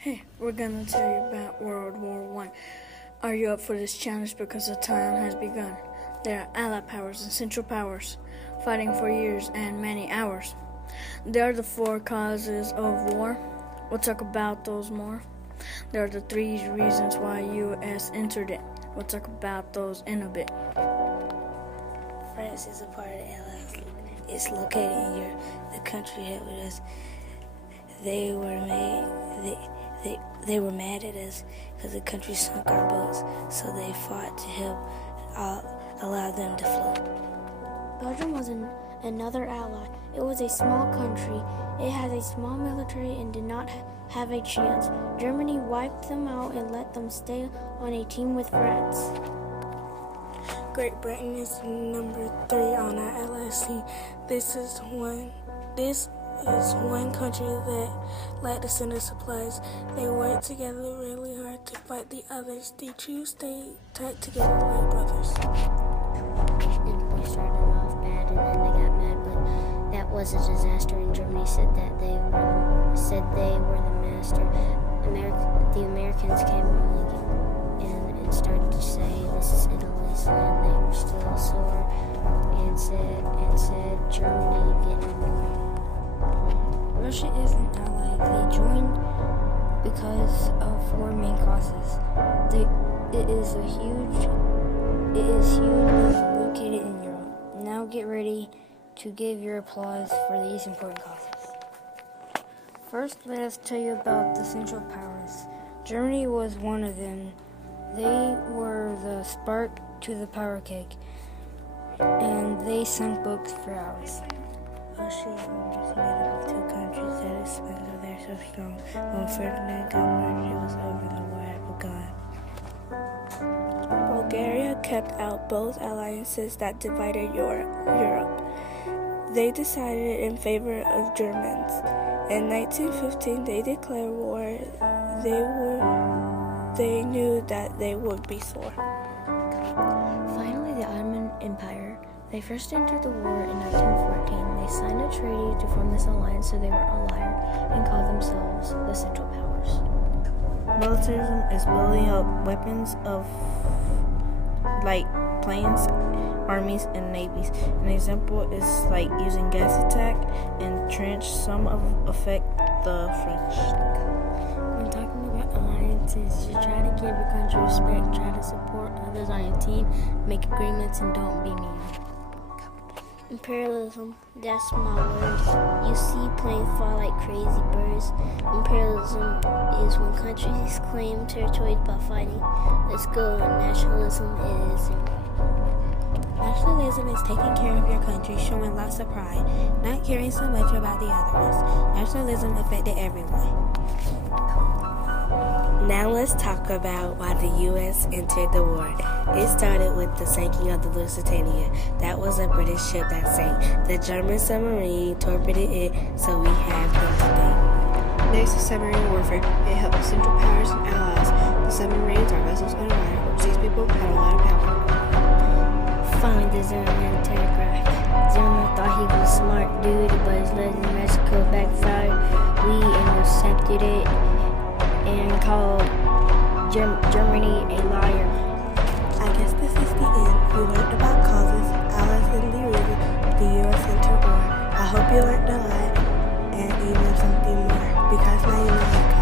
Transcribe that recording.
Hey, we're gonna tell you about World War One. Are you up for this challenge? Because the time has begun. There are allied powers and central powers fighting for years and many hours. There are the 4 causes of war. We'll talk about those more. There are the 3 reasons why U.S. entered it. We'll talk about those in a bit. France is a part of the Allies. It's located in Europe. The country hit with us. They were mad at us because the country sunk our boats, so they fought to help allow them to float. Belgium was another ally. It was a small country. It had a small military and did not have a chance. Germany wiped them out and let them stay on a team with France. Great Britain is number 3 on our LSC. This is one country that liked to send us supplies. They worked together really hard to fight the others. The two stayed tight together like brothers. And they started off bad and then they got mad, but that was a disaster, and Germany said that they were the master. The Americans came along and started to say, this is Italy's land. They were still sore and said Germany get more. Russia is an ally. They joined because of 4 main causes. It is huge and located in Europe. Now get ready to give your applause for these important causes. First, let us tell you about the Central Powers. Germany was one of them. They were the spark to the power cake, and they sunk books for hours. Austria was made up of 2 countries that expanded there so strong. When Ferdinand got murdered, it was over. The war had begun. Bulgaria kept out both alliances that divided Europe. They decided in favor of Germans. In 1915, they declared war. They knew that they would be sore. Finally, the Ottoman Empire. They first entered the war in 1914. They signed a treaty to form this alliance, so they were allied and called themselves the Central Powers. Militarism is building up weapons of like planes, armies, and navies. An example is like using gas attack and trench. Some affect the French. When talking about alliances, you try to give your country respect, try to support others on your team, make agreements, and don't be mean. Imperialism, that's my word. You see planes fly like crazy birds. Imperialism is when countries claim territories by fighting. Let's go. Nationalism is... Nationalism is taking care of your country, showing lots of pride, not caring so much about the others. Nationalism affected everyone. Now let's talk about why the U.S. entered the war. It started with the sinking of the Lusitania. That was a British ship that sank. The German submarine torpedoed it, so we have them today. Next is submarine warfare. It helped the Central Powers and allies. The submarines are vessels underwater, which these people had a lot of power. Finally, the Zimmerman telegraph. Zimmerman thought he was a smart dude, but his legend in Mexico backfired. We intercepted it and called Germany a liar. I guess this is the end. We learned about causes, allies, and the reason the U.S. entered war. I hope you learned a lot and even something more, because now you know